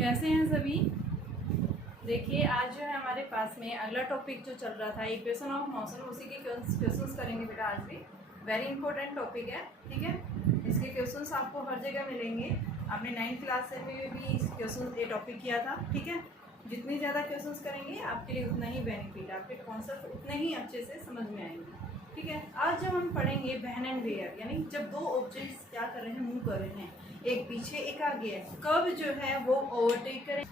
कैसे हैं सभी। देखिए आज जो है हमारे पास में अगला टॉपिक जो चल रहा था इक्वेशन ऑफ मोशन, उसी के क्वेश्चंस करेंगे बेटा। आज भी वेरी इंपॉर्टेंट टॉपिक है, ठीक है। इसके क्वेश्चंस आपको हर जगह मिलेंगे। आपने 9th क्लास में भी इस क्वेश्चन ये टॉपिक किया था, ठीक है। जितनी ज़्यादा क्वेश्चंस करेंगे आपके लिए उतना ही बेनिफिट, आपके कॉन्सेप्ट उतने ही अच्छे से समझ में आएंगे, ठीक है। आज जब हम पढ़ेंगे व्हेन एंड वेयर, यानी जब दो ऑब्जेक्ट्स क्या कर रहे हैं, मूव कर रहे हैं, एक पीछे एक आगे है, कब जो है वो ओवरटेक करें।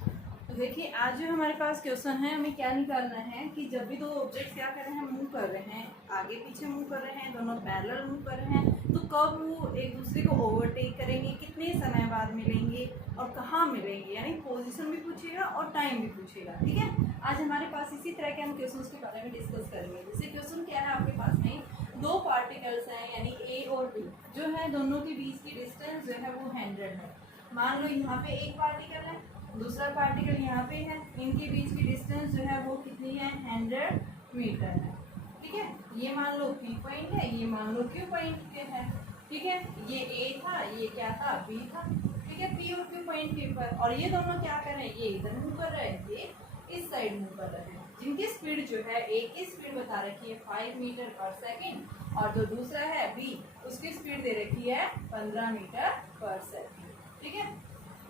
तो देखिए आज जो हमारे पास क्वेश्चन है, हमें क्या निकालना है कि जब भी दो ऑब्जेक्ट क्या कर रहे हैं, मूव कर रहे हैं, आगे पीछे मूव कर रहे हैं, दोनों पैरेलल मूव कर रहे हैं, तो कब वो एक दूसरे को ओवरटेक करेंगे, कितने समय बाद मिलेंगे और कहाँ मिलेंगे, यानी पोजीशन भी पूछेगा और टाइम भी पूछेगा, ठीक है। आज हमारे पास इसी तरह के हम क्वेश्चन के बारे में डिस्कस करेंगे। जैसे क्वेश्चन क्या है आपके पास में, दो पार्टिकल्स हैं यानी ए और बी, जो है दोनों के बीच की डिस्टेंस जो है वो 100 है। मान लो यहाँ पे एक पार्टिकल है, दूसरा पार्टिकल यहाँ पे है, इनके बीच की डिस्टेंस जो है वो कितनी है, 100 मीटर है, ठीक है। ये मान लो P पॉइंट है, ये मान लो Q पॉइंट के है, ठीक है। ये A था, ये क्या था, B था, ठीक है। P और Q पॉइंट के ऊपर, और ये दोनों क्या कर रहे हैं, ये इधर मूव कर रहे हैं, ये इस साइड मूव कर रहे हैं। जिनकी स्पीड जो है, एक की स्पीड बता रखी है 5 मीटर पर सेकेंड, और जो दूसरा है B, उसकी स्पीड दे रखी है 15 मीटर पर सेकेंड, ठीक है।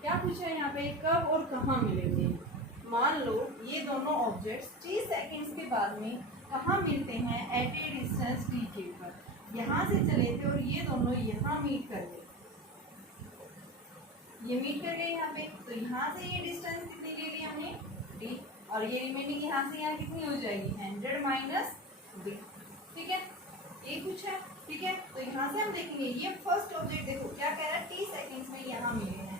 क्या पूछा है यहाँ पे, कब और कहाँ मिलेंगे। मान लो ये दोनों ऑब्जेक्ट्स t सेकेंड्स के बाद में कहाँ मिलते हैं, एट ए डिस्टेंस t के ऊपर। यहाँ से चले थे और ये दोनों यहाँ मीट कर गए, ये मीट कर गए यहाँ पे, तो यहाँ से ये डिस्टेंस कितनी ले ली हमने, d, और ये रिमेनिंग यहाँ से यहाँ कितनी हो जाएगी, 100 माइनस d, ठीक है। ये कुछ है, ठीक है। तो यहाँ से हम देखेंगे, ये फर्स्ट ऑब्जेक्ट देखो क्या कह रहा है, t सेकेंड्स में यहाँ मिले हैं,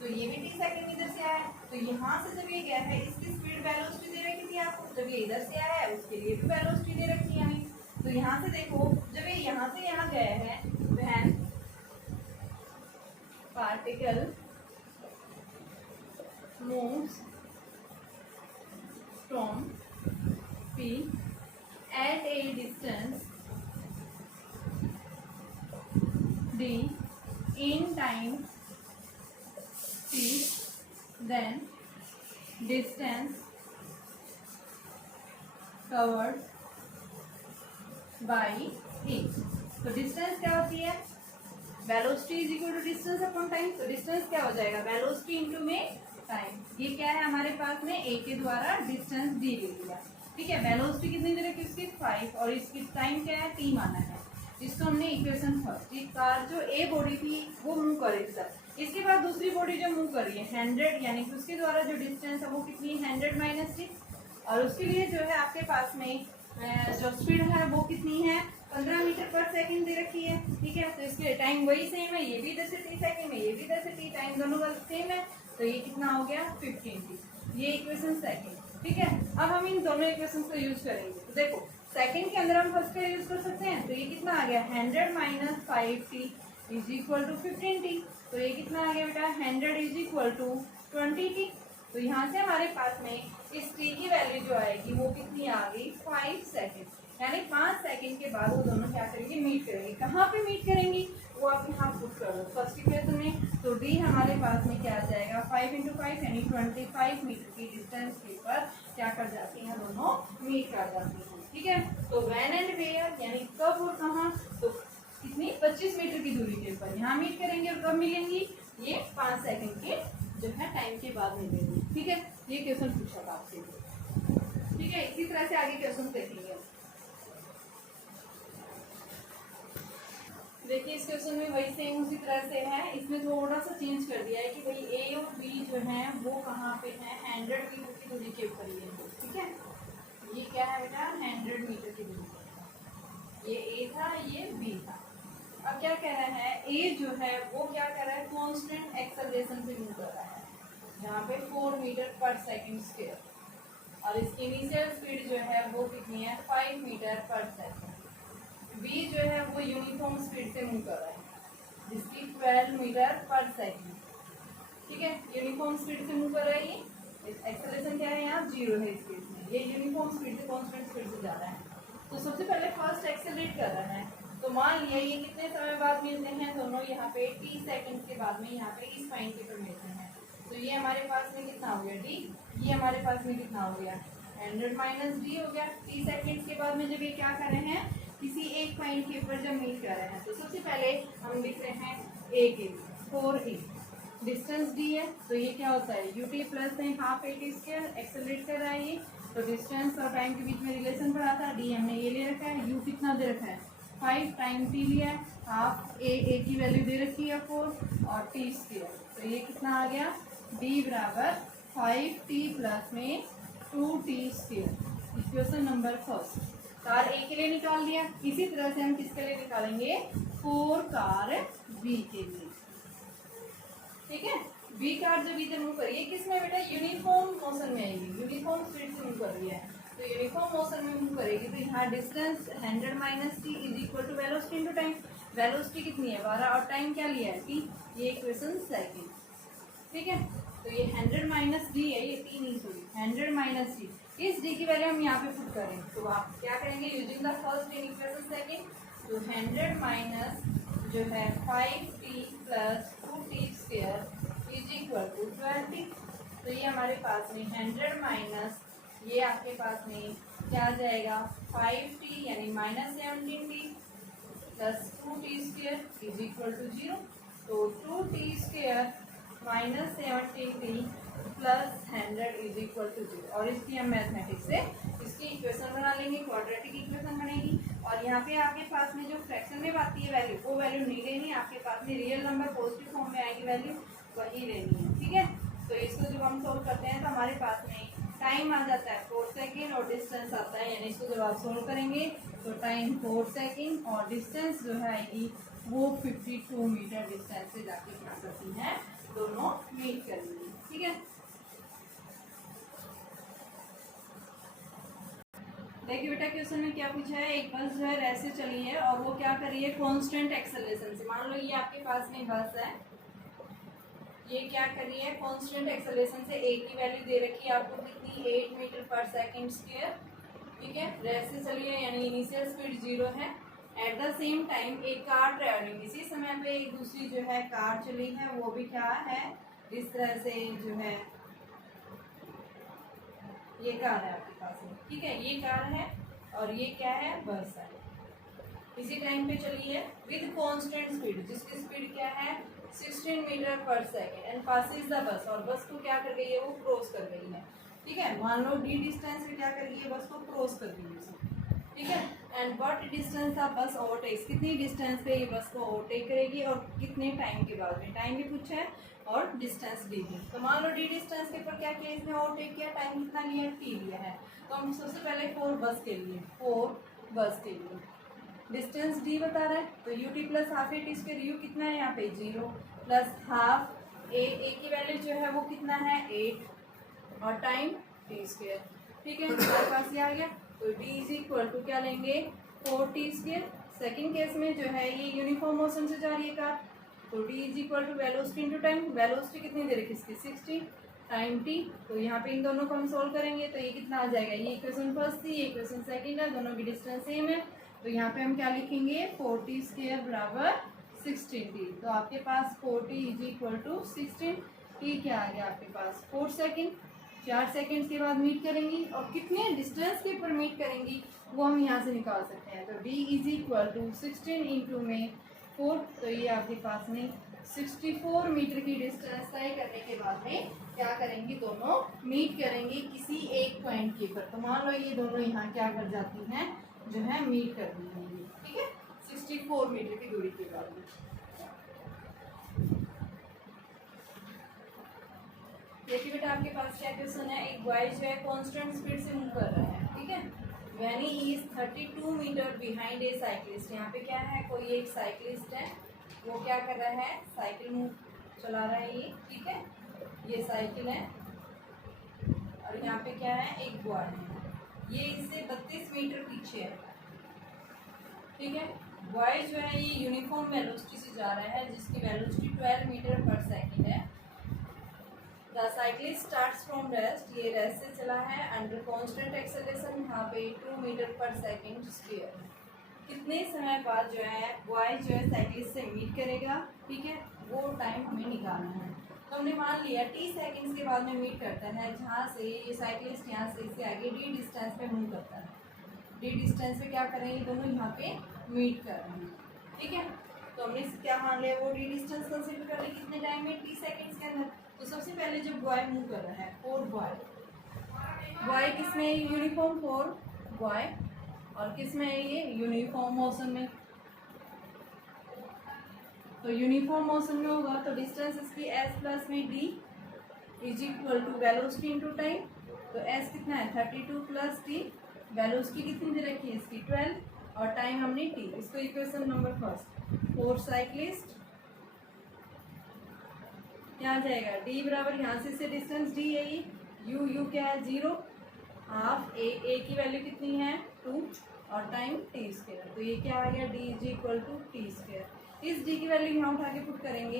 तो ये भी t सेकेंड इधर से आया है, तो यहाँ से जब ये गया है, इसकी स्पीड वेलोसिटी दे रखी थी आपको, जब ये इधर से आया है उसके लिए भी वेलोसिटी दे रखी है हमें। तो यहाँ से देखो, जब ये यहाँ से यहाँ गया है, when particle moves from P at a distance d in time t, then distance covered by e। तो डिस्टेंस क्या होती है, velocity is equal to distance upon time. तो डिस्टेंस क्या हो जाएगा, वेलोसिटी इनटू में टाइम। ये क्या है हमारे पास में, ए के द्वारा डिस्टेंस दी गई है, ठीक है। वेलोसिटी कितनी दे रखी है उसकी 5, और इसकी टाइम क्या है, t माना है। इसको हमने इक्वेशन फर्स्ट, एक कार जो ए बॉडी थी वो मूव कर रही थी, इसके बाद दूसरी बॉडी जो मूव कर रही है 100, यानी कि उसके द्वारा जो डिस्टेंस है वो कितनी, 100 माइनस 6, और उसके लिए जो है आपके पास में जो स्पीड है वो कितनी है, 15 मीटर पर सेकंड दे रखी है, ठीक है। तो इसके टाइम वही सेम है, ये भी इधर से t सेकंड में, ये भी इधर से t, टाइम दोनों का सेम है, तो ये कितना हो गया 15t। ये इक्वेशन सेकंड, ठीक है। अब हम इन दोनों इक्वेशन को यूज करेंगे। तो देखो सेकंड के अंदर हम फर्स्ट का यूज कर सकते हैं, तो ये कितना आ गया, 100 minus 5t is equal to 15t। तो ये कितना आ गया बेटा, 100 इज इक्वल टू 20t। तो यहाँ से हमारे पास में इस t की वैल्यू जो आएगी वो कितनी आ गई, 5 सेकेंड, यानी 5 सेकेंड के बाद वो दोनों क्या करेंगे, मीट करेंगे। कहाँ पे मीट करेंगी, वो आप यहाँ पुट कर दो फर्स्ट इक्वेशन में। तो d हमारे पास में क्या आ जाएगा, 5 इंटू 5 यानी 25 मीटर की डिस्टेंस के ऊपर क्या कर जाती हैं, दोनों मीट कर जाती हैं, ठीक है। तो व्हेन एंड वेयर यानी कब और कहाँ, तो कितनी 25 मीटर की दूरी के ऊपर यहाँ मीट करेंगे, और कब मिलेंगी, ये 5 सेकेंड के जो है टाइम के बाद मिलेंगी, ठीक है। ये क्वेश्चन पूछा था आपसे, ठीक है। इसी तरह से आगे क्वेश्चन देखेंगे। देखिए इस क्वेश्चन में वही सेम उसी तरह से है, इसमें थोड़ा सा चेंज कर दिया है कि भाई ए और बी जो है वो कहाँ पे है, 100 मीटर की दूरी के ऊपर ये, ठीक है। ये क्या है बेटा, 100 मीटर की दूरी पर, ये ए था, ये बी था। अब क्या कह रहा है, ए जो है वो क्या कर रहा है, कांस्टेंट एक्सेलरेशन से मूव कर रहा है, यहाँ पे 4 मीटर पर सेकंड स्क्वायर, और इसकी इनिशियल स्पीड जो है वो कितनी है, 5 मीटर पर सेकंड। बी जो है वो यूनिफॉर्म स्पीड से मूव कर रहा है, जिसकी 12 मीटर पर सेकंड, ठीक है। यूनिफॉर्म स्पीड से मूव कर रहा है, ये एक्सेलरेशन क्या है, यहाँ 0 है इस केस में, ये यूनिफॉर्म स्पीड से कांस्टेंट स्पीड से जा रहा है। तो सबसे पहले फर्स्ट एक्सेलरेट कर रहा है, तो मान लिया ये कितने समय बाद मिलते हैं, दोनों यहाँ पे t सेकंड के बाद में यहाँ पे इस पॉइंट के पर मिलते हैं। तो ये हमारे पास में कितना हो गया डी, ये हमारे पास में कितना हो गया 100 माइनस डी हो गया। 30 सेकेंड्स के बाद में जब ये क्या कर रहे हैं किसी एक पॉइंट के ऊपर जब मीट कर रहे हैं तो सबसे पहले हम लिख रहे हैं ए के लिए 4a, डिस्टेंस डी है तो ये क्या होता है ut प्लस है half a t square, accelerate कर रहा है ये, तो डिस्टेंस और टाइम के बीच में रिलेशन पड़ा था, डी हमने ये ले रखा है, u कितना दे रखा है 5 टाइम t लिया है, हाफ ए की वैल्यू दे रखी है 4 और टी स्क्वायर, तो ये कितना आ गया d बराबर 5t प्लस में 2t square. Equation number first car A के लिए निकाल दिया। इसी तरह से हम किसके लिए निकालेंगे 4 कार बी के लिए, ठीक है। बी कार जब इधर मूव करिए किसमें बेटा यूनिफॉर्म मोशन में आएगी, यूनिफॉर्म स्पीड से मूव कर रही है तो यूनिफॉर्म मोशन में मूव करेगी तो यहाँ distance 100 minus T is equal to velocity into time. Velocity कितनी है 12 और टाइम क्या लिया है टी, ये इक्वेशन सेकंड, ठीक है। तो ये 100 माइनस डी है, ये टी नहीं सॉरी 100 माइनस डी, इस डी की वैल्यू हम यहाँ पे पुट करें तो आप क्या करेंगे using the first in equation second, तो 100 माइनस जो है 5t plus 2t square is equal to 20। तो ये हमारे पास में 100 माइनस ये आपके पास में क्या आ जाएगा 5t यानी minus 17t plus 2t square is equal to 0। तो 2t square minus 17t plus 100 is equal to 0 और इसकी हम मैथमेटिक्स से इसकी इक्वेशन बना लेंगे, क्वाड्रेटिक इक्वेशन बनेगी और यहाँ पे आपके पास में जो फ्रैक्शन में आती है वैल्यू वो वैल्यू नहीं लेनी, आपके पास में रियल नंबर पॉजिटिव फॉर्म में आएगी वैल्यू वही लेनी है, ठीक है। तो इसको जब हम सोल्व करते हैं तो हमारे पास में टाइम आ जाता है 4 सेकेंड और डिस्टेंस आता है, यानी इसको जब आप सोल्व करेंगे तो टाइम 4 सेकेंड और डिस्टेंस जो है आएगी वो 52 मीटर डिस्टेंस से जाके क्या करती है दोनों मीट करेंगी, ठीक है। देखिए बेटा क्वेश्चन में क्या पूछा है, एक बस जो है ऐसे चली है और वो क्या कर रही है कांस्टेंट एक्सेलरेशन से। मान लो ये आपके पास में बस है, ये क्या कर रही है कांस्टेंट एक्सेलरेशन से ए की वैल्यू दे रखी है आपको कितनी 8 मीटर पर सेकंड स्क्वायर, ठीक है। ऐसे चली है यानी इनिशियल स्पीड 0 है। एट द सेम टाइम एक कार ट्रेवलिंग इसी समय पे एक दूसरी जो है कार चली है वो भी क्या है इस तरह से जो है ये कार है आपके पास में, ठीक है, ये कार है और ये क्या है बस है, इसी टाइम पे चली है विद कांस्टेंट स्पीड जिसकी स्पीड क्या है 16 मीटर पर second and passes the bus, और बस को क्या कर गई है वो क्रॉस कर गई है, ठीक है। मान लो डी डिस्टेंस से क्या कर गई है बस को क्रॉस कर गई है, ठीक है। एंड व्हाट डिस्टेंस ऑफ बस ओवरटेक्स, कितनी डिस्टेंस पे ये बस को ओवरटेक करेगी और कितने टाइम के बाद में, टाइम भी पूछा है और डिस्टेंस दी है। तो मान लो डी डिस्टेंस के ऊपर क्या किया इसने ओवरटेक किया, टाइम कितना लिया टी लिया है। तो हम सबसे पहले 4 बस के लिए 4 बस के लिए डिस्टेंस डी बता रहा है तो you t plus half a t square, you कितना है यहाँ पे 0 प्लस हाफ ए की वैल्यू जो है वो कितना है 8 और टाइम टी स्क्वायर, ठीक है। हमारे पास ये आ गया तो डी इज इक्वल टू क्या लेंगे 4t स्क्वायर। सेकेंड केस में जो है ये यूनिफॉर्म मोशन से जा रही है कार तो d is equal to velocity into time, velocity कितनी दे रखी इसकी 60 टाइम टी, तो यहाँ पे इन दोनों को हम सोल्व करेंगे तो ये कितना आ जाएगा, ये इक्वेशन फर्स्ट थी ये इक्वेशन सेकंड है, दोनों की डिस्टेंस सेम है तो यहाँ पे हम क्या लिखेंगे 4t स्क्वायर बराबर 16t। तो आपके पास 4t is equal to 16, t क्या आ गया आपके पास 4 सेकेंड, 4 सेकेंड के बाद मीट करेंगी और कितने डिस्टेंस के ऊपर मीट करेंगी वो हम यहाँ से निकाल सकते हैं। तो d is equal to 16 into में 4, तो ये आपके पास में 64 मीटर की डिस्टेंस तय करने के बाद में क्या करेंगी दोनों मीट करेंगे किसी एक पॉइंट के ऊपर। तो मान लो ये दोनों यहाँ क्या कर जाती हैं जो है मीट कर दी है, ठीक है 64 मीटर की दूरी के बाद में। देखिए बेटा आपके पास क्या क्वेश्चन है, एक बॉय जो है कांस्टेंट स्पीड से मूव कर रहा है, ठीक है, when he is 32 metre behind a cyclist. यहाँ पे क्या है कोई एक साइक्लिस्ट है वो क्या कर रहा है साइकिल मूव चला रहा है ये, ठीक है, ये साइकिल है और यहाँ पे क्या है एक बॉय है ये इससे 32 मीटर पीछे है, ठीक है। बॉय जो है ये यूनिफॉर्म वेलोसिटी से जा रहा है जिसकी वेलोसिटी 12 मीटर पर सेकेंड है। The cyclist starts from rest, ये रेस्ट से चला है अंडर कांस्टेंट एक्सेलरेशन यहाँ पे 2 मीटर पर सेकेंड स्क्वायर। कितने समय बाद जो है बॉय जो है साइक्लिस्ट से मीट करेगा, ठीक है, वो टाइम हमें निकालना है। तो हमने मान लिया टी सेकंड्स के बाद में मीट करता है, जहाँ से ये साइक्लिस्ट यहाँ से इससे आगे डी डिस्टेंस पे मूव करता है। डी डिस्टेंस पे क्या कर रहे हैं, ये दोनों यहाँ पे मीट कर रहे हैं, ठीक है। तो हमने क्या मान लिया, वो डी डिस्टेंस कंसिडर कर रहे हैं कितने टाइम में, टी सेकंड्स के अंदर। तो सबसे पहले जब बॉय मूव कर रहा है, फोर बॉय किस में, यूनिफॉर्म फोर बॉय, और किस में है ये, यूनिफॉर्म मोशन में। तो यूनिफॉर्म मोशन में होगा तो डिस्टेंस इसकी s प्लस में d is equal to velocity into time. तो s कितना है 32 प्लस t, वेलोसिटी कितनी दे रखी है इसकी 12, और टाइम हमने t। इसको equation number first, four cyclist क्या आ जाएगा, d बराबर यहाँ से डिस्टेंस d है ये, u क्या है 0, हाफ a की वैल्यू कितनी है 2, और टाइम t स्क्वायर। तो ये क्या आ गया, d is equal to t square. इस d की वैल्यू यहाँ उठा के पुट करेंगे,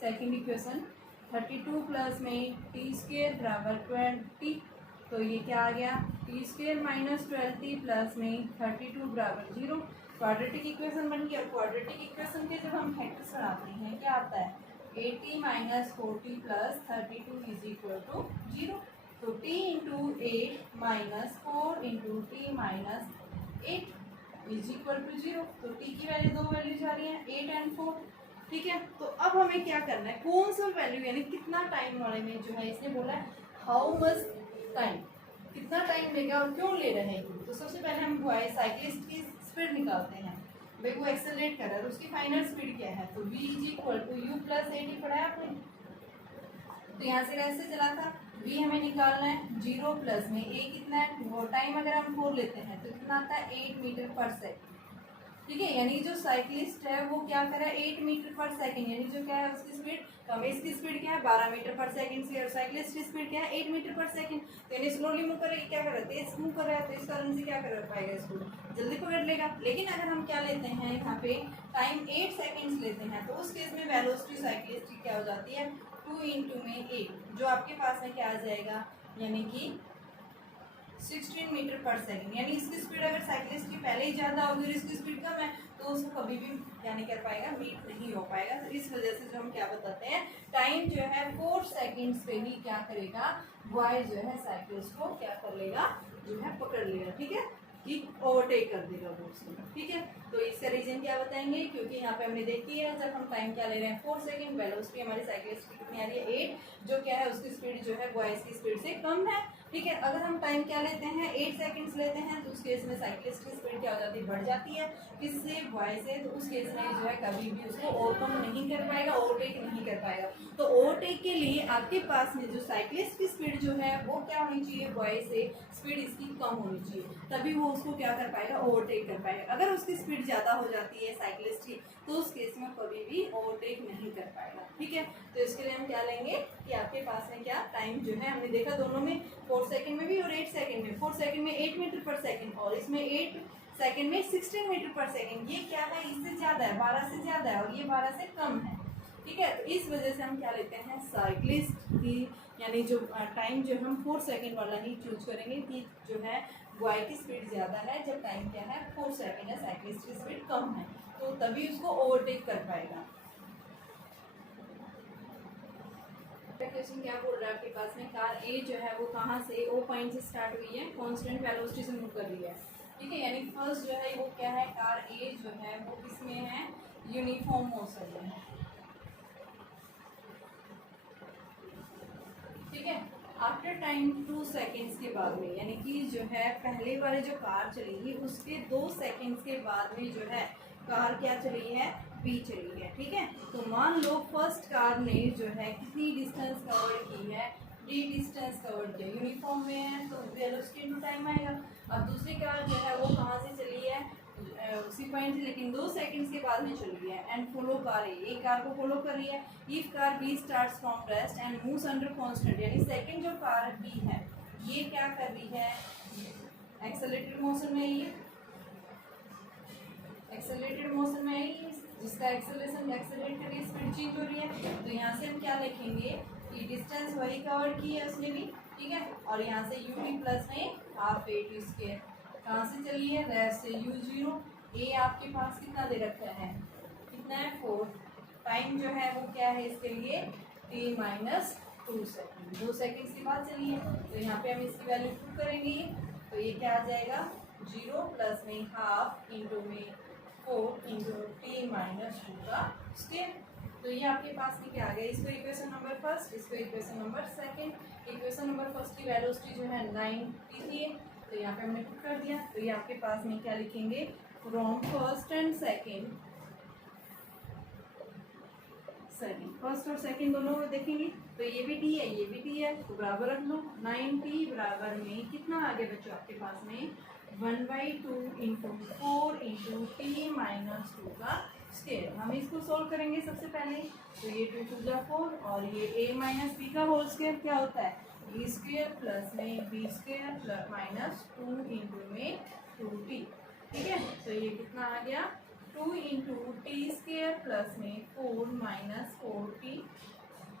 सेकंड इक्वेशन 32 प्लस में टी स्क्वायर बराबर 20। तो ये क्या आ गया, T square minus 12t plus में 32 बराबर 0। क्वाड्रेटिक इक्वेशन बन गया। क्वाड्रेटिक इक्वेशन के जब हम फैक्टर्स बनाते हैं क्या आता है, 80 minus 40 plus 32 is equal to 0। तो t into 8 minus 4 into t minus 8 is equal to 0। तो t की वैल्यू दो वैल्यू जा रही है 8 एंड 4, ठीक है। तो अब हमें क्या करना है, कौन सा वैल्यू यानी कितना टाइम वाले में जो है इसने बोला है हाउ मच टाइम, कितना टाइम लेगा और क्यों ले रहे हैं। तो सबसे पहले हम साइक्लिस्ट की स्पीड निकालते हैं। भाई वो एक्सेलरेट कर रहा है तो उसकी फाइनल स्पीड क्या है, तो v is equal to u plus 80 पढ़ा है आपने। तो यहाँ से ऐसे चला था, v हमें निकालना है 0 प्लस में a कितना है, वो टाइम अगर हम 4 लेते हैं तो कितना आता है 8 मीटर पर सेकंड, ठीक है। यानी जो साइक्लिस्ट है वो क्या कर रहा है 8 मीटर पर सेकंड, यानी जो क्या है उसकी स्पीड, तो हमें इसकी स्पीड क्या है 12 मीटर पर सेकंड से, और साइक्लिस्ट की स्पीड क्या है 8 मीटर पर सेकंड। तो यानी स्लोली मूव कर रहा है, क्या कर रहा है तेज मूव कर रहा है, तो इस कारण से क्या कर पाएगा इसको जल्दी पकड़ लेगा। लेकिन अगर हम क्या लेते हैं यहाँ पे टाइम 8 सेकेंड्स लेते हैं तो उस केस में वेलोसिटी साइक्लिस्ट की क्या हो जाती है 2 इंटू में 8, जो आपके पास में क्या आ जाएगा, यानी कि 16 मीटर पर सेकंड। यानी इसकी स्पीड अगर साइक्लिस्ट की पहले ही ज़्यादा होगी और इसकी स्पीड कम है तो उसको कभी भी क्या नहीं कर पाएगा, मीट नहीं हो पाएगा। तो इस वजह से जो हम क्या बताते हैं, टाइम जो है 4 सेकंड्स पे ही क्या करेगा, बॉय जो है साइक्लिस्ट को क्या कर लेगा, जो है पकड़ लेगा, ठीक है, कि ओवरटेक कर देगा वो उसको, ठीक है। तो इसका रीजन क्या बताएंगे, क्योंकि यहाँ पे हमने देखी है जब हम टाइम क्या ले रहे हैं 4 सेकंड, वेलोसिटी हमारी साइक्लिस्ट की कितनी आ रही है 8, जो क्या है उसकी स्पीड जो है बॉयज की स्पीड से कम है, ठीक है। अगर हम टाइम क्या लेते हैं 8 सेकंड्स लेते हैं तो उस केस में साइक्लिस्ट की स्पीड क्या हो जाती है, बढ़ जाती है, किससे, बॉय से। तो उस केस में जो है कभी भी उसको ओवरकम नहीं कर पाएगा, ओवरटेक नहीं कर पाएगा। तो ओवरटेक के लिए आपके पास में जो साइक्लिस्ट की स्पीड जो है वो क्या होनी चाहिए, बॉय से स्पीड इसकी कम होनी चाहिए, तभी वो उसको क्या कर पाएगा, ओवरटेक कर पाएगा। अगर उसकी स्पीड ज़्यादा हो जाती है साइक्लिस्ट की तो उस केस में कभी भी ओवरटेक नहीं कर पाएगा, ठीक है। तो इसके लिए हम क्या लेंगे कि आपके पास में क्या टाइम जो है हमने देखा दोनों में 4 सेकंड में भी और 8 सेकंड में, 4 सेकंड में 8 मीटर पर सेकंड और इसमें 8 सेकंड में 16 मीटर पर सेकंड। ये क्या है, इससे ज़्यादा है, 12 से ज़्यादा है और ये 12 से कम है, ठीक है। तो इस वजह से हम क्या लेते हैं साइक्लिस्ट की, यानी जो टाइम जो हम 4 सेकंड वाला ही चूज करेंगे कि जो है बॉय की स्पीड ज़्यादा है, जब टाइम क्या है 4 सेकंड है, साइक्लिस्ट की स्पीड कम है, तो तभी उसको ओवरटेक कर पाएगा। क्वेश्चन क्या बोल रहा है आपके पास में, कार ए जो है वो कहाँ से, ओ पॉइंट से स्टार्ट हुई है, कांस्टेंट वेलोसिटी से मूव कर रही है, ठीक है। यानी फर्स्ट जो है वो क्या है, कार ए जो है वो किसमें है, यूनिफॉर्म मोशन में है, ठीक है। आफ्टर टाइम 2 सेकेंड्स के बाद में, यानी कि जो है पहले वाले जो कार चलेगी उसके 2 सेकेंड्स के बाद में जो है कार क्या चली है, बी चली है, ठीक है। तो मान लो फर्स्ट कार ने जो है कितनी डिस्टेंस कवर की है, डी डिस्टेंस कवर किया, यूनिफॉर्म में है तो वेलोसिटी इनटू टाइम आएगा। अब दूसरी कार जो है वो कहाँ से चली है, उसी पॉइंट से, लेकिन 2 सेकंड्स के बाद में चल रही है। एंड फॉलो कार है, एक कार को फॉलो कर रही है। If car b starts from rest and moves under constant, यानी सेकंड जो कार बी है ये क्या कर रही है, एक्सेलरेटेड मोशन में, ये एक्सेलरेटेड मोशन में है, जिसका एक्सेलरेशन एक्सेलरेट करके स्पीड चेंज हो रही है। तो यहाँ से हम क्या लिखेंगे कि डिस्टेंस वही कवर की है उसने भी, ठीक है। और यहाँ से यू टी प्लस में हाफ ए टी स्क्वायर, कहाँ से चली है, रेस्ट से यू 0, ए आपके पास कितना दे रखा है, कितना है 4, टाइम जो है वो क्या है इसके लिए t माइनस 2 सेकेंड। 2 सेकेंड की बात चली है, तो यहाँ पे हम इसकी वैल्यू पुट करेंगे। तो ये क्या आ जाएगा 0 प्लस में हाफ इंटू में 4 इंटू टी माइनस 2 का स्क्वायर। तो ये आपके पास में क्या आ गया, इसको इक्वेशन नंबर फर्स्ट, इसको equation number second. Equation number first की वेलोसिटी जो है 9t थी, तो यहाँ पे हमने पुट कर दिया। तो ये आपके पास में क्या लिखेंगे, from first and second, first और सेकंड दोनों देखेंगे। तो ये भी t है, ये भी t है, तो बराबर रख लो। 9t बराबर में कितना आ गया बच्चों आपके पास में 1/2 इंटू 4 इंटू टी माइनस 2 का स्क्वायर। हम इसको सोल्व करेंगे सबसे पहले। तो ये 2 2 जा 4 और ये a माइनस बी का होल स्क्वायर क्या होता है b स्क्वायर प्लस में b square plus minus 2 into में 2t। ठीक है, तो ये कितना आ गया 2 इंटू टी स्क्वायर प्लस में 4 minus 4t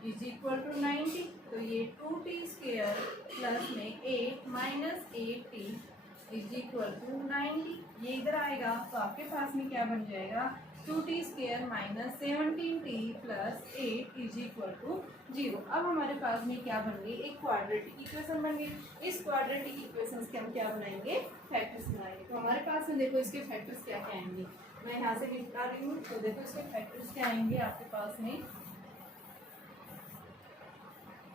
is equal to 90। तो ये 2t स्क्वायर प्लस में 8 minus 8t is equal to 90। ये इधर आएगा तो आपके पास में क्या बन जाएगा 2t square minus 17t plus 8 is equal to 0। अब हमारे पास में क्या बन गई, एक क्वाड्रेटिक इक्वेशन बन गई। इस क्वाड्रेटिक इक्वेशन के हम क्या बनाएंगे, फैक्टर्स बनाएंगे। तो हमारे पास में देखो इसके फैक्टर्स क्या क्या आएंगे, मैं यहाँ से लिखा रही हूँ। तो देखो इसके फैक्टर्स क्या आएंगे आपके पास में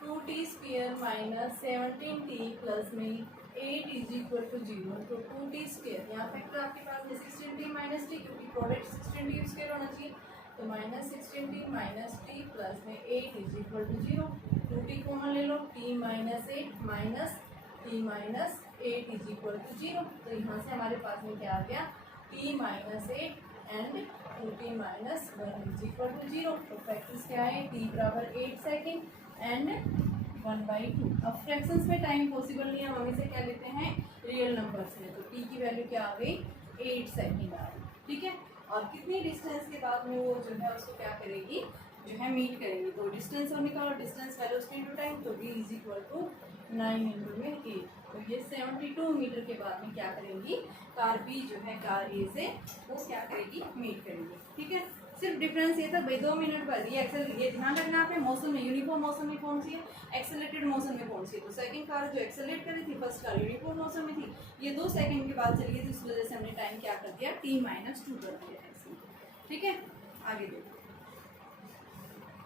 2t square minus 17t plus में 8 इज इक्वल टू 0। तो 2t स्क्वायर यहाँ फैक्टर आपके पास में 16t माइनस टी, क्योंकि प्रोडक्ट 16t स्क्वायर होना चाहिए। तो minus 16t minus T plus में 8 is equal to 0। 2t common ले लो, t minus 8 minus t minus 8 is equal to 0। तो यहाँ से हमारे पास में क्या आ गया t minus 8 and 2t minus 1 is equal to 0। तो फैक्टर्स क्या है t बराबर 8 सेकेंड एंड 1/2। अब फ्रैक्शंस में टाइम पॉसिबल नहीं है, हम इसे क्या लेते हैं रियल नंबर्स में। तो t की वैल्यू क्या आ गई 8 सेकेंड आ गई। ठीक है, और कितनी डिस्टेंस के बाद में वो जो है उसको क्या करेगी, जो है मीट करेंगे। तो डिस्टेंस और निकालो, डिस्टेंस वेलोसिटी इनटू टाइम, तो v is equal to 9 into में 8। तो ये 72 मीटर के बाद में क्या करेंगी, कार बी जो है कार ए से वो क्या करेगी मीट करेगी। ठीक है, सिर्फ डिफरेंस ये था भाई 2 मिनट बाद ये ध्यान रखना आप मौसम में, यूनिफॉर्म मौसम में कौन सी है, एक्सेलरेटेड मौसम में कौन सी है। तो सेकंड कार जो एक्सेलरेट कर रही थी, फर्स्ट कार यूनिफॉर्म मौसम में थी। ये 2 सेकंड के बाद चली गई, तो इस वजह से हमने टाइम क्या कर दिया t माइनस 2 कर दिया ऐसे। ठीक है, आगे देखो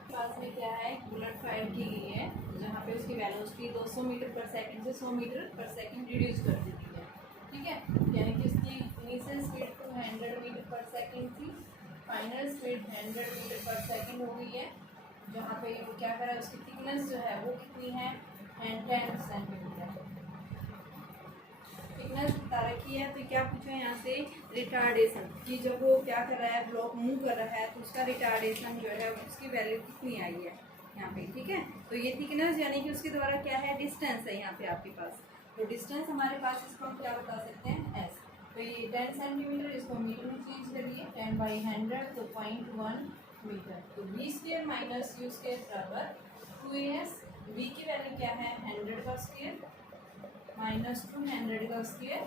पास में क्या है, बुलेट फायर की गई है जहाँ पे उसकी वेलोसिटी 200 मीटर पर सेकंड से 100 मीटर पर सेकंड रिड्यूस कर दी गई है। ठीक है, यानी कि उसकी इनिशियल स्पीड 200 मीटर पर सेकंड थी, फाइनल स्पीड 100 मीटर पर सेकंड हो गई है। जहाँ पे वो क्या कर रहा है, उसकी थिकनेस जो है वो कितनी है 10 सेंटीमीटर थिकनेस बता रखी है। तो क्या पूछा है यहाँ से रिटार्डेशन, कि जब वो क्या कर रहा है ब्लॉक मूव कर रहा है तो उसका रिटार्डेशन जो है उसकी वैल्यू कितनी आई है यहाँ पे। ठीक है, तो ये थिकनेस यानी कि उसके द्वारा क्या है डिस्टेंस है यहाँ पे आपके पास। तो डिस्टेंस हमारे पास इसको हम क्या बता सकते हैं एस। तो ये 10 सेंटीमीटर, इसको मीटर में चेंज करिए 10/100 तो 0.1 मीटर। तो v square minus u square बराबर 2as। v की वैल्यू क्या है 100 का स्क्वायर माइनस 200 का स्क्वायर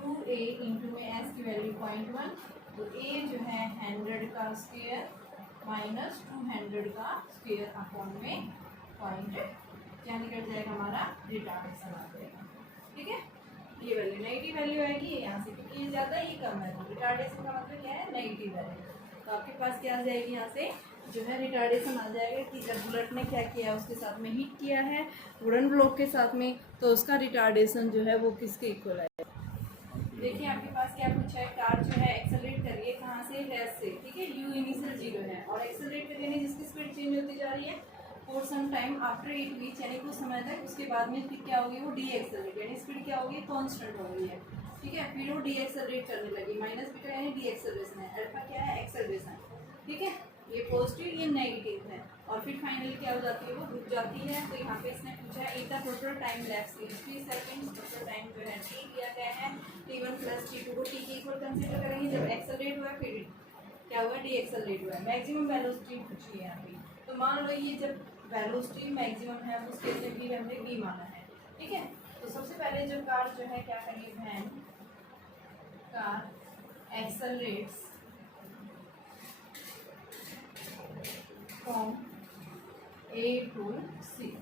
2a इंटू में s की वैल्यू 0.1। तो a जो है 100 का स्क्वायर माइनस 200 का स्क्वायर अपॉन में पॉइंट क्या निकल जाएगा हमारा रिटार्डेशन आ जाएगा। ठीक है, ये वैल्यू नेगेटिव वैल्यू आएगी यहाँ से, क्योंकि ये ज़्यादा ये कम है। तो रिटार्डेशन का मतलब क्या है नेगेटिव वैल्यू। तो आपके पास क्या आ जाएगी यहाँ से जो है रिटार्डेशन आ जाएगा कि जब बुलेट ने क्या किया उसके साथ में हिट किया है वुडन ब्लॉक के साथ में, तो उसका रिटार्डेशन जो है वो किसके इक्वल है। देखिए आपके पास क्या पूछा है, कार जो है एक्सेलरेट कर रही है कहाँ से रेस्ट से। ठीक है, u इनिशियल 0 है और एक्सेलरेट कर रही है जिसकी स्पीड चेंज होती जा रही है for some time after it reach, यानी कुछ समय तक उसके बाद में फिर क्या होगी वो डी एक्सेलरेट, यानी स्पीड क्या होगी कांस्टेंट हो गई है। ठीक है, फिर वो डी एक्सेलरेट करने लगी, माइनस बीटा यानी डी एक्सेलरेशन है, अल्फा क्या है एक्सेलरेशन। ठीक है, ये पॉजिटिव ये नेगेटिव है और फिर फाइनली क्या हो जाती है वो रुक जाती है। तो यहाँ पे इसने पूछा है इतना total time lapse 3 second, total time जो है t दिया गया है t1 प्लस t2 को t के इक्वल कंसीडर करेंगे। जब एक्सेलरेट हुआ फिर क्या हुआ डी एक्सेलरेट हुआ है, मैक्सिमम वेलोसिटी पूछी है यहाँ पे। तो मान लो ये जब वेलोसिटी मैक्सिमम है उस केस में भी हमने v माना है। ठीक है, तो सबसे पहले जो कार जो है क्या करेंगे when car accelerates from A to C,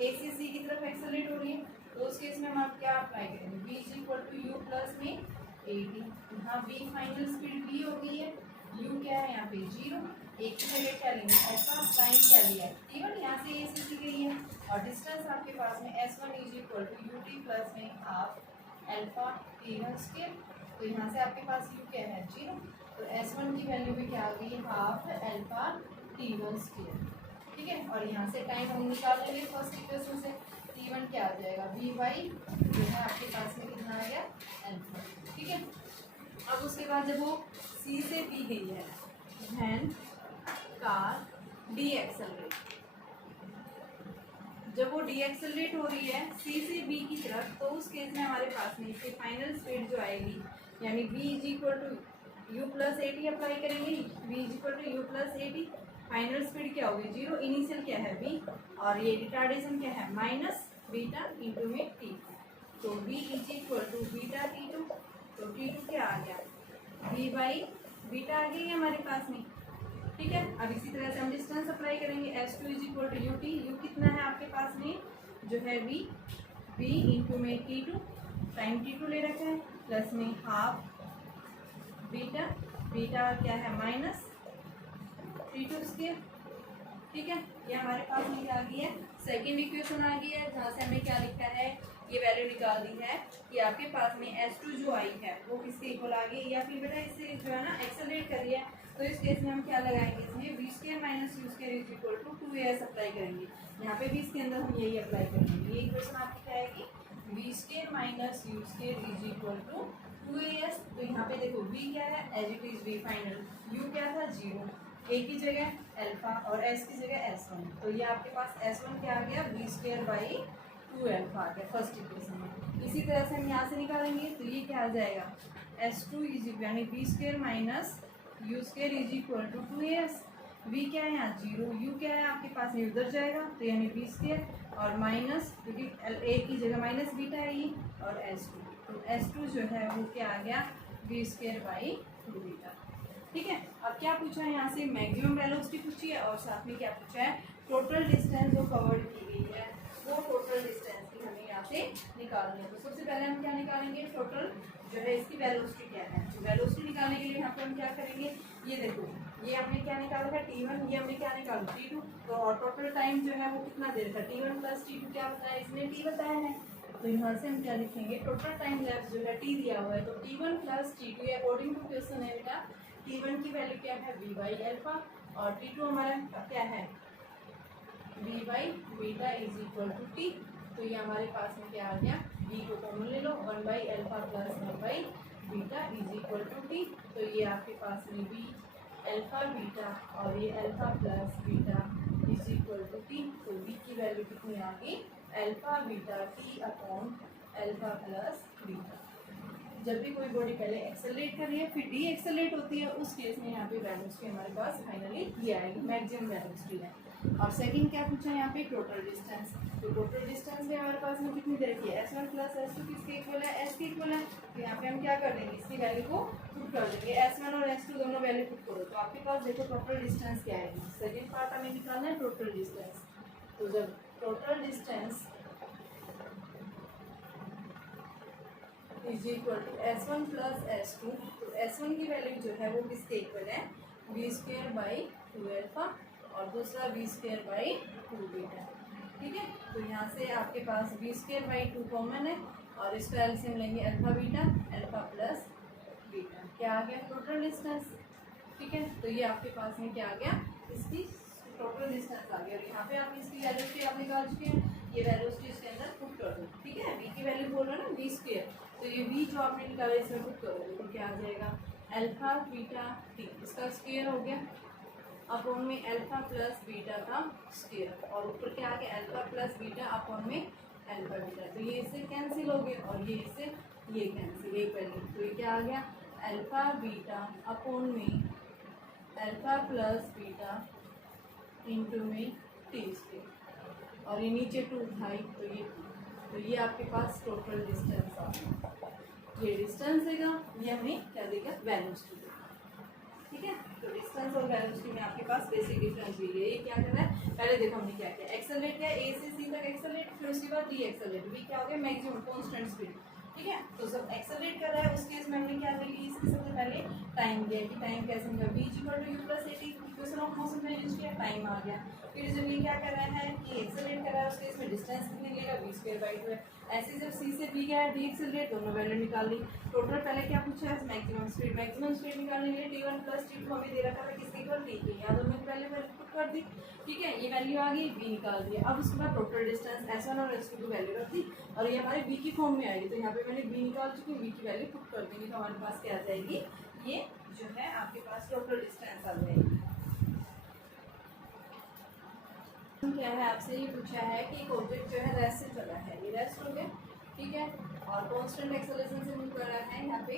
A से सी की तरफ एक्सेलरेट हो रही है, तो उस केस में हम आप क्या अप्लाई करेंगे, v is equal to u plus में ए टी। यहाँ v फाइनल स्पीड v हो गई है, u क्या है यहाँ पे 0, एक की जगह क्या लेंगे ऐसा, टाइम क्या लिया है t1, यहाँ से ए से सी गई है, और डिस्टेंस आपके पास में s1 is equal to u t plus में हाफ एल्फा t1 स्क्वायर। तो यहाँ से आपके पास u क्या है 0, तो s1 की वैल्यू भी क्या आ गई हाफ एल्फा t1 स्क्वायर, ठीक है। और यहाँ से टाइम हम निकाल लेंगे फर्स्ट इक्वेशन से, t1 क्या आ जाएगा वी वाई जो है आपके पास में कितना आ गया एल्फा, ठीक है। अब उसके बाद जब वो सी से पी गई है, व्हेन कार डी एक्सेलरेट, जब वो डी एक्सेलरेट हो रही है सी से बी की तरफ, तो उस केस में हमारे पास में इसकी फाइनल स्पीड जो आएगी, यानी v is equal to u plus a t apply करेंगे, v is equal to u plus a t, final speed क्या होगी 0, इनिशियल क्या है v, और ये रिटार्डेशन क्या है माइनस बीटा इंटू में टी, तो v is equal to beta t2, तो t2 क्या आ गया v बाई बीटा आ गई हमारे पास में, ठीक है। अब इसी तरह से हम डिस्टेंस अप्लाई करेंगे, s2 is equal to u t, u कितना है आपके पास में जो है v इंटू में t2, टाइम t2 ले रखा है, प्लस में हाफ बीटा, बीटा क्या है माइनस t2 स्क्वायर, ठीक है। ये हमारे पास में क्या आ गई है सेकेंड इक्वेशन आ गई है, जहाँ से हमने क्या लिखा है ये वैल्यू निकाल दी है कि आपके पास में s2 जो आई है वो किसके इक्वल आ गई, या फिर बेटा इससे जो है ना एक्सेलरेट कर रही है, तो इस केस में हम क्या लगाएंगे इसमें v square minus u square is equal to 2as apply करेंगे, यहाँ पे भी इसके अंदर हम यही अप्लाई करेंगे, ये इक्वेशन आपकी क्या आएगी v square minus u square is equal to 2as। तो यहाँ पे देखो v क्या है as it is v final, u क्या था 0, a की जगह अल्फा और s की जगह s1, तो ये आपके पास s1 क्या आ गया v स्क्वायर बाई 2 अल्फा आ गया फर्स्ट इक्वेशन में। इसी तरह से हम यहाँ से निकालेंगे, तो ये क्या आ जाएगा s2 इज इक्वल यानी v square minus u square is equal to 2as, v क्या है यहाँ 0, u क्या है आपके पास में उधर जाएगा, तो यानी v स्क्वायर और माइनस क्योंकि a की जगह माइनस बीटा है ये, और s2, तो s2 जो है वो क्या आ गया v स्क्वायर बाई 2 बीटा, ठीक है। अब क्या पूछा है यहाँ से मैक्सिमम वेलोसिटी पूछी है, और साथ में क्या पूछा है टोटल डिस्टेंस जो कवर्ड की गई है वो टोटल डिस्टेंस की हमें यहाँ से निकालनी है। तो सबसे पहले हम क्या निकालेंगे टोटल जो है इसकी वेलोसिटी क्या है, तो वेलोसिटी निकालने के लिए यहाँ पे हम क्या करेंगे, ये देखो ये हमने क्या निकाला था t1, ये हमने क्या निकाला t2, तो और टोटल टाइम जो है वो कितना देर था t1 प्लस t2 क्या बताया इसने t बताया है, तो यहाँ से हम क्या लिखेंगे टोटल टाइम लैप्स जो है t दिया हुआ है, तो t1 plus t2 according to question है बेटा t1 की वैल्यू क्या है v बाई अल्फा, और t2 हमारा क्या है v by beta is equal to t, तो ये हमारे पास में क्या आ गया v को कॉमन ले लो 1 by alpha plus 1 by beta is equal to t, तो ये आपके पास में v अल्फा बीटा और ये alpha plus beta is equal to t, तो v की वैल्यू कितनी आ गई alpha beta t upon alpha plus beta. जब भी कोई बॉडी पहले एक्सेलरेट कर रही है फिर डी एक्सेलरेट होती है, उस केस में यहाँ पे वेलोसिटी हमारे पास फाइनली ये आएगी मैक्सिमम वेलोसिटी है। और सेकंड क्या पूछा है यहाँ पे टोटल डिस्टेंस, तो टोटल डिस्टेंस में हमारे पास में कितनी देर की है s1 प्लस s2 किसके इक्वल है s के इक्वल है, तो यहाँ पे हम क्या कर देंगे इसकी वैल्यू को पुट कर देंगे, s1 और s2 दोनों वैल्यू पुट करो, तो आपके पास देखो टोटल डिस्टेंस क्या आएगी, सेकेंड पार्ट हमें निकालना है टोटल डिस्टेंस, तो जब total distance is equal to s1 plus s2, तो s1 की वैल्यू जो है वो किसके इक्वल है v स्क्वायर बाई 2 अल्फा और दूसरा v स्क्वायर बाई 2 बीटा, ठीक है। तो यहाँ से आपके पास v स्क्वायर बाई 2 कॉमन है और इसका एलसीएम लेंगे alpha beta alpha plus beta, क्या आ गया टोटल डिस्टेंस, ठीक है। तो ये आपके पास में क्या आ गया इसकी टोटल डिस्टेंस आ गया, और यहाँ पे आप इसकी वेलोसिटी आप निकाल चुके हैं, ये वेलोसिटी इसके अंदर पुट कर दो, ठीक है। v की वैल्यू बोल रहे हैं ना v स्क्वायर, तो ये v जो आपने निकाला इसमें पुट करोगे तो क्या आ जाएगा अल्फा बीटा t, इसका स्क्वायर हो गया अपॉन में अल्फा प्लस बीटा का स्क्वायर, और ऊपर क्या आ गया अल्फा प्लस बीटा अपॉन में अल्फा बीटा, तो ये इससे कैंसिल हो गया और ये इससे ये कैंसिल, ये पहले तो ये क्या आ गया अल्फा बीटा अपॉन में अल्फा प्लस बीटा इंटू में टी स्क्वायर, और ये नीचे 2 था तो ये आपके पास टोटल डिस्टेंस आ गया, ये डिस्टेंस देगा, ये हमें क्या देगा वेलोसिटी देगा, ठीक है। तो डिस्टेंस और वेलोसिटी में आपके पास बेसिक डिफरेंस दी गई है। ये क्या करना है, पहले देखो हमने क्या किया, एक्सेलरेट किया ए से सी तक एक्सेलरेट, फिर उसके बाद डी एक्सेलरेट, वी क्या हो गया मैक्सिमम कांस्टेंट स्पीड, ठीक है। तो जब एक्सेलरेट कर रहा है उस केस में हमने क्या ली, इसके सबसे पहले टाइम दिया कि टाइम कैसे मिलेगा, v equal to u plus at, equation of motion में यूज किया, टाइम आ गया। फिर जब ये क्या कर रहा है कि एक्सेलरेट कर रहा है उस केस में डिस्टेंस कितनी मिलेगा, v स्क्वायर बाई 2 है। ऐसे जब c से b गया है, d एक्सेलरेट, दोनों वैल्यू निकाल ली। टोटल पहले क्या पूछा है, मैक्सिमम स्पीड निकालने के लिए t1 प्लस t2 हमें दे रखा है किसके इक्वल, t के, यहाँ दोनों की वैल्यू पुट कर दी, ठीक है। ये वैल्यू आ गई, v निकाल दिया। अब उसके बाद टोटल डिस्टेंस s1 और s2 की वैल्यू रख दी और ये हमारे v की फॉर्म में आएगी, तो यहाँ पे मैंने v निकाल चुकी हूँ, v की वैल्यू पुट कर देंगे तो हमारे पास क्या आ जाएगी, ये जो है आपके पास टोटल डिस्टेंस आ जाएगी। क्या है, आपसे ये पूछा है कि एक ऑब्जेक्ट जो है रेस्ट से चला है, ये रेस्ट हो गया, ठीक है, और कांस्टेंट एक्सेलरेशन से मूव कर रहा है। यहाँ पे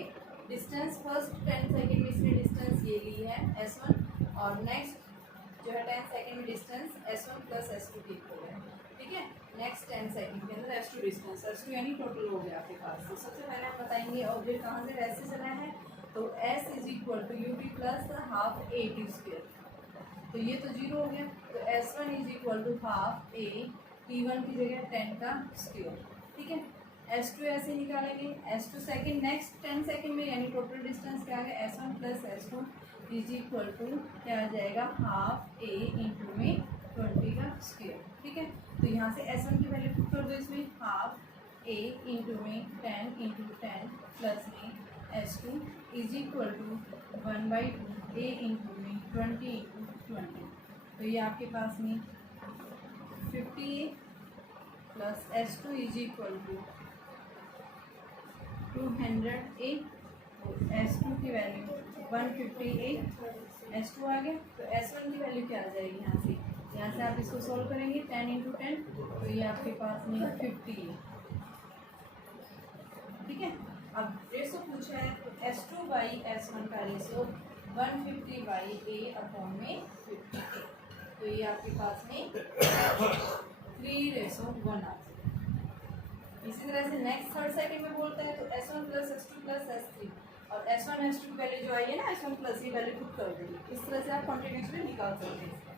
डिस्टेंस फर्स्ट 10 सेकंड में इसने डिस्टेंस ये ली है s1 और नेक्स्ट जो है 10 सेकंड में डिस्टेंस s1 प्लस s2 की हो गया, ठीक है। नेक्स्ट 10 सेकंड के अंदर s2 डिस्टेंस, s2 यानी टोटल हो गया आपके पास। तो सबसे पहले हम बताएंगे ऑब्जेक्ट कहाँ से रेस्ट से चला है, तो s is equal to u t plus half a t square, तो ये तो 0 हो गया, तो s1 is equal to half a t1 की जगह 10 का स्क्वायर, ठीक है। s2 ऐसे निकालेंगे, s2 सेकंड नेक्स्ट 10 सेकंड में यानी टोटल डिस्टेंस क्या आ गया, s1 plus s2 is equal to क्या आ जाएगा, हाफ ए इंटू में 20 का स्क्वायर, ठीक है। तो यहाँ से s1 की वैल्यू पुट कर दो इसमें, हाफ ए इंटू में 10 इंटू 10 प्लस में s2 is equal to 1/2 a into में 20 इंटू 20, तो ये आपके पास में 50 plus s2 is equal to 200 a, s2 की वैल्यू 158, s2 आ गया, तो s1 की वैल्यू क्या आ जाएगी यहाँ से आप इसको सोल्व करेंगे 10 इंटू 10, तो ये आपके पास में 50 है, ठीक है। अब रेशो पूछा है तो s2 बाई s1 का रेशो 150 बाई ए अपॉन में 50, तो ये आपके पास में 3:1 आ जाएगा। इसी तरह से नेक्स्ट थर्ड सेकंड में बोलते हैं तो s1 plus s2 plus s3 और s1 s2 की वैल्यू जो आई है ना s1 प्लस ये वैल्यू पुट कर देंगे, इस तरह से आप कॉन्टिन्यूसली निकाल सकते हैं।